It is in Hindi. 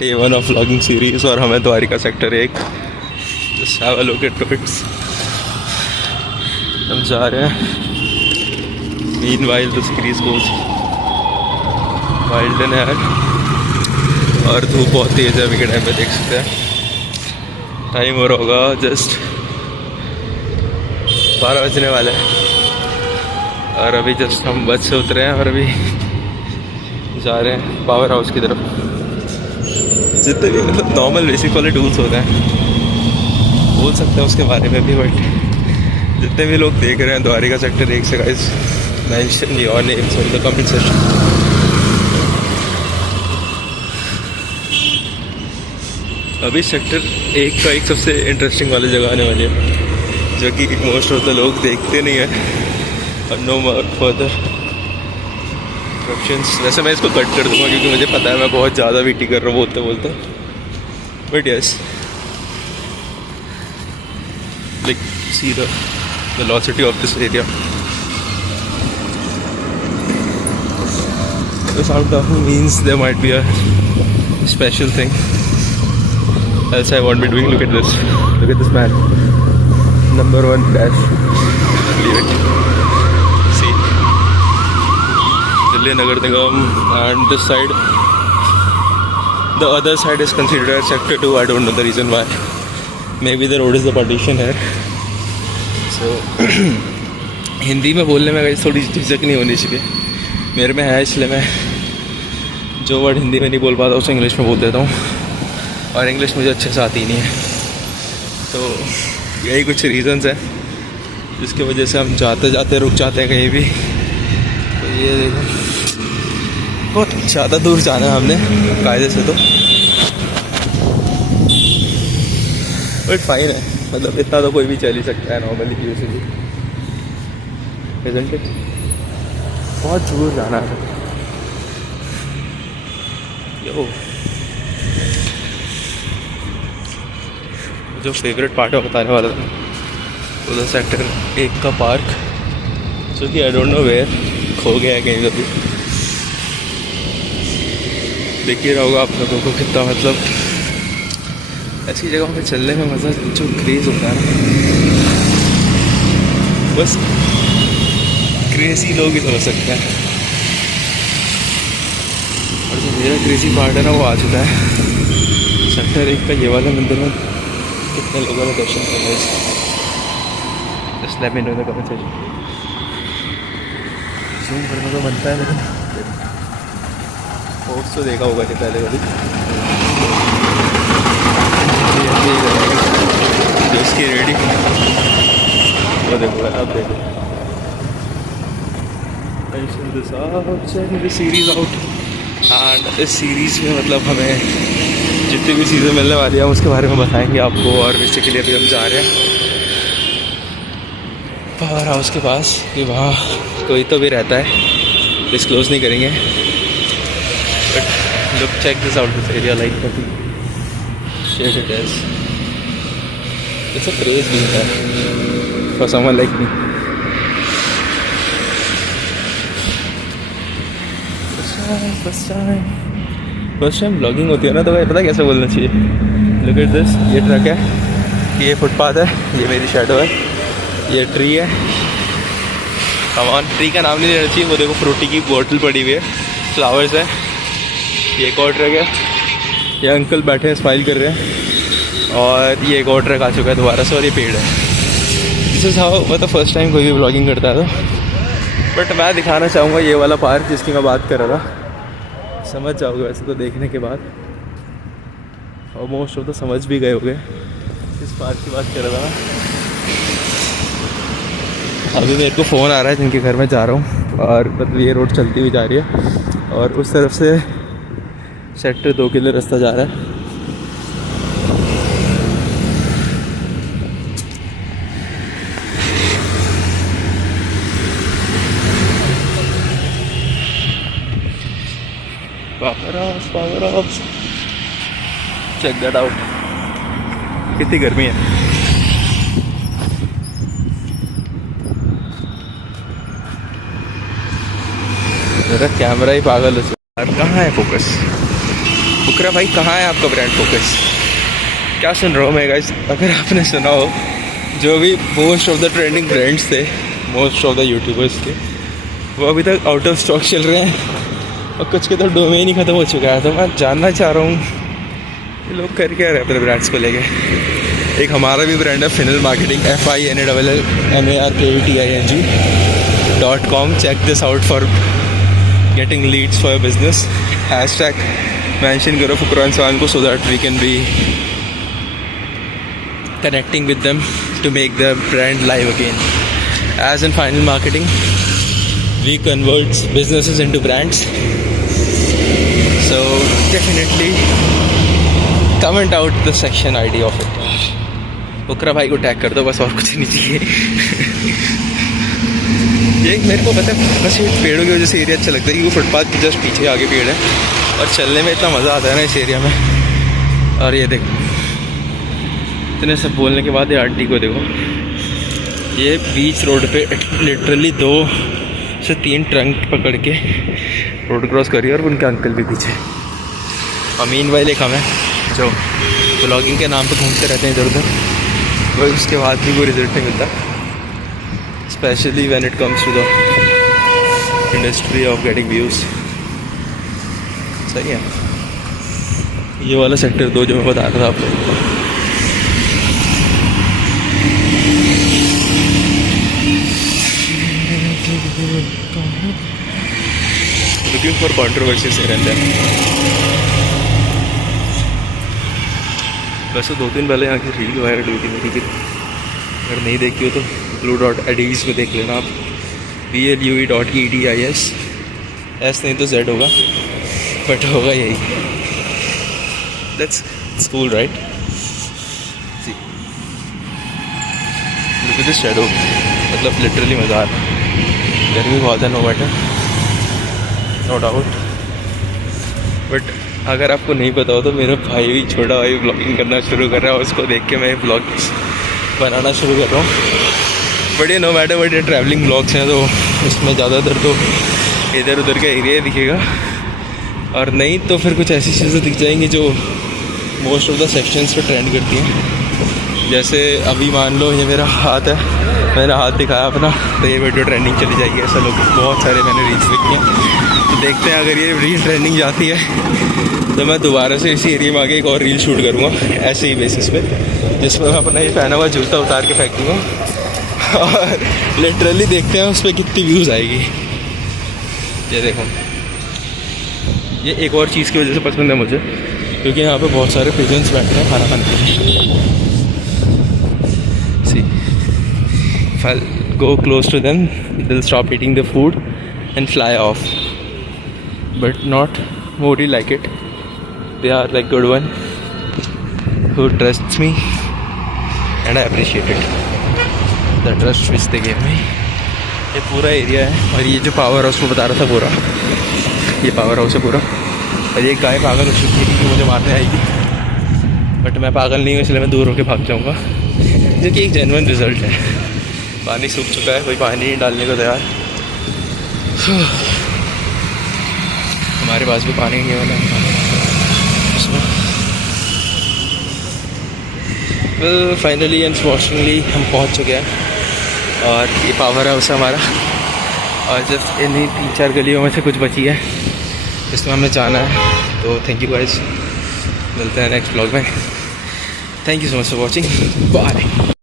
डे 1 ऑफ व्लॉगिंग सीरीज और हमें Dwarka sector 1 just have a look at its. हम जा रहे हैं। Meanwhile the series goes wild and है और धूप बहुत तेज़ है। अभी के टाइम पे देख सकते हैं टाइम हो रहा होगा जस्ट 12 बजने वाले हैं और अभी जस्ट हम बस से उतरे हैं और अभी जा रहे हैं पावर हाउस की तरफ। जितने भी मतलब नॉर्मल बेसिक वाले टूल्स होते हैं बोल सकते हैं उसके बारे में भी, बट जितने भी लोग देख रहे हैं द्वारिका सेक्टर 1 से guys mention your names in the comment section. अभी सेक्टर 1 का एक सबसे इंटरेस्टिंग वाली जगह आने वाली है जो कि मोस्ट ऑफ द लोग देखते नहीं है और नो मोर फर्दर इंस्ट्रक्शंस। वैसे मैं इसको कट कर दूंगा क्योंकि मुझे पता है मैं बहुत ज़्यादा वीटी कर रहा हूँ बोलते बोलते, but yes like see the velocity of this area. The sound of means there might be a special thing else I won't be doing. Look at this man, number 1 dash, leave it. See Delhi Nagar Nigam, and this side, the other side is considered as sector 2. I don't know the reason why. Maybe the road is the partition here. So Hindi में बोलने में थोड़ी झिझक नहीं होनी चाहिए मेरे में है, इसलिए मैं जो वर्ड हिंदी में नहीं बोल पाता उसे इंग्लिश में बोल देता हूँ और इंग्लिश मुझे अच्छे से आती नहीं है। तो यही कुछ रीज़न्स हैं जिसकी वजह से हम जाते जाते रुक जाते हैं कहीं भी। तो ये देखो बहुत ज़्यादा दूर जाना है हमने कायदे से, तो बट फाइन है, मतलब इतना तो कोई भी चल ही सकता है नॉर्मली यूजली, इज़न्ट इट? बहुत दूर जाना है। यो जो फेवरेट पार्ट है बताने वाला था उधर सेक्टर 1 का पार्क, जो कि आई डोंट नो वेयर खो गया है कहीं कभी। देखिए रहा होगा आप लोगों को कितना मतलब ऐसी जगहों पे चलने में मज़ा, जो क्रेज़ होता है ना, बस क्रेज़ी लोग ही समझ सकते हैं। और जो मेरा क्रेज़ी पार्ट है ना वो आ चुका है। सेक्टर 1 का ये वाला मंदिर में कितने लोगों ने दर्शन कर रहे हैं, just let me know in the comment section. Zoom करने को बनता है लेकिन फोर्स तो देखा होगा नहीं पहले कभी। जो उसकी रेडी वो देखो, अब देखो सीरीज आउट। एंड इस सीरीज़ में मतलब हमें जितनी भी चीज़ें मिलने वाली हैं हम उसके बारे में बताएंगे आपको। और बेसिकली अभी हम जा रहे हैं पावर हाउस के पास, कि वहाँ कोई तो भी रहता है, डिस्क्लोज नहीं करेंगे, but look check this out, this area like shit it is, it's a craze भी है for someone like me. First time blogging होती है ना, तो भाई पता कैसे बोलना चाहिए। लुक एट दिस, ये ट्रक है, ये फुटपाथ है, ये मेरी शैडो है, ये ट्री है। कमान ट्री का नाम नहीं लेना चाहिए, वो देखो फ्रूटी की बोतल पड़ी हुई है, फ्लावर्स है। ये एक और ट्रक है, ये अंकल बैठे हैं स्माइल कर रहे हैं, और ये एक और ट्रक आ चुका है दोबारा से, और ये पेड़ है। दिस इज़ हाउ मतलब फर्स्ट टाइम कोई भी ब्लॉगिंग करता है तो। बट मैं दिखाना चाहूँगा ये वाला पार्क जिसकी मैं बात कर रहा था। समझ जाओगे वैसे तो देखने के बाद, और मोस्ट ऑफ तो समझ भी गए होंगे इस पार्क की बात कर रहा था। अभी मेरे को फ़ोन आ रहा है जिनके घर में जा रहा हूँ, और मतलब ये रोड चलती हुई जा रही है और उस तरफ से सेक्टर 2 के लिए रास्ता जा रहा है। Power house, check that out, कितनी गर्मी है। मेरा कैमरा ही पागल है यार, कहाँ है फोकस। बुकरा भाई कहाँ है आपका ब्रांड फोकस? क्या सुन रहा हूँ मैं गाइस? अगर आपने सुना हो, जो भी most of the trending brands थे, मोस्ट ऑफ द यूट्यूबर्स थे, वो अभी तक आउट ऑफ स्टॉक चल रहे हैं और कुछ के तो डोमेन ही ख़त्म हो चुका है। तो मैं जानना चाह रहा हूँ ये लोग कर क्या रहे अपने ब्रांड्स को लेके। एक हमारा भी ब्रांड है Finall marketing, FINALLMARKETING.com। Check this out for getting leads for your business. Hashtag mention करो फुकरा इंसान को, so that we can be connecting with them to make their brand live again. As in Final Marketing, we convert businesses into brands. So definitely comment out the section ID of it. बुकरा भाई को टैग कर दो बस, और कुछ नहीं चाहिए। ये मेरे को पता है, बस ये पेड़ों की वजह से एरिया अच्छा लगता है क्योंकि फुटपाथ के जस्ट पीछे आगे पेड़ है और चलने में इतना मज़ा आता है ना इस एरिया में। और ये देखो, इतने सब बोलने के बाद ये आंटी को देखो, ये बीच रोड पे लिटरली 2 से 3 ट्रंक पकड़ के रोड क्रॉस करी और उनके अंकल भी पीछे। अमीन भाई एक हमें जो ब्लॉगिंग के नाम पे घूमते रहते हैं इधर उधर, वही उसके बाद भी कोई रिजल्ट नहीं मिलता, specially when it comes to the industry of getting views. सही है ये वाला सेक्टर 2 जो मैं बता रहा था आपको। Looking for controversies here and there. वैसे 2 दिन पहले यहाँ की रील वायरल हुई थी मेरी, अगर नहीं देखी हो तो blue.edis में देख लेना आप, BLUE.EDIS, S नहीं तो Z होगा, बट होगा यही। That's cool, right? See, look at this shadow, मतलब लिटरली मज़ा आ रहा है। गर्मी बहुत है, no matter, no doubt, but अगर आपको नहीं पता हो तो मेरा भाई भी, छोटा भाई ब्लॉगिंग करना शुरू कर रहा है, उसको देख के मैं ब्लॉग्स बनाना शुरू कर रहा हूँ। बट ये नो मैटर, बट ये ट्रैवलिंग ब्लॉग्स हैं तो इसमें ज़्यादातर तो इधर उधर का एरिया दिखेगा, और नहीं तो फिर कुछ ऐसी चीज़ें दिख जाएंगी जो मोस्ट ऑफ द सेक्शंस पे ट्रेंड करती हैं। जैसे अभी मान लो ये मेरा हाथ है, मैंने हाथ दिखाया अपना, तो ये वीडियो ट्रेंडिंग चली जाएगी। ऐसा लोग बहुत सारे मैंने रील्स देखी हैं, तो देखते हैं अगर ये रील ट्रेंडिंग जाती है तो मैं दोबारा से इसी एरिया में आके एक और रील शूट करूँगा ऐसे ही बेसिस पे, जिसमें मैं अपना ये पहना हुआ जूता उतार के फेंक दूँगा और लिटरली देखते हैं उस पर कितनी व्यूज़ आएगी। ये देखो, ये एक और चीज़ की वजह से पसंद है मुझे, क्योंकि यहाँ पे बहुत सारे पिजन्स बैठते हैं खाना खाने के लिए। If I go close to them, they'll stop eating the food and fly off. But not Modi like it. They are like good one who trusts me, and I appreciate it. The trust which they gave me. ये पूरा एरिया है, और ये जो पावर हाउस में बता रहा था पूरा, ये पावर हाउस है पूरा। और ये गाय पागल हो चुकी है कि मुझे मारने आएगी, बट मैं पागल नहीं हूँ, इसलिए मैं दूर होकर भाग जाऊँगा, जो कि एक जेन्युइन रिजल्ट है। पानी सूख चुका है, कोई पानी नहीं डालने को तैयार। हमारे पास भी पानी नहीं वाला उसमें। वेल फाइनली एंड स्पॉर्टिंगली हम पहुंच चुके हैं, और ये पावर हाउस है हमारा, और जस्ट इन्हीं 3-4 गलियों में से कुछ बची है जिसमें हमें जाना है। तो थैंक यू गाइस, मिलते हैं नेक्स्ट व्लॉग में। Thank you so much for watching, bye.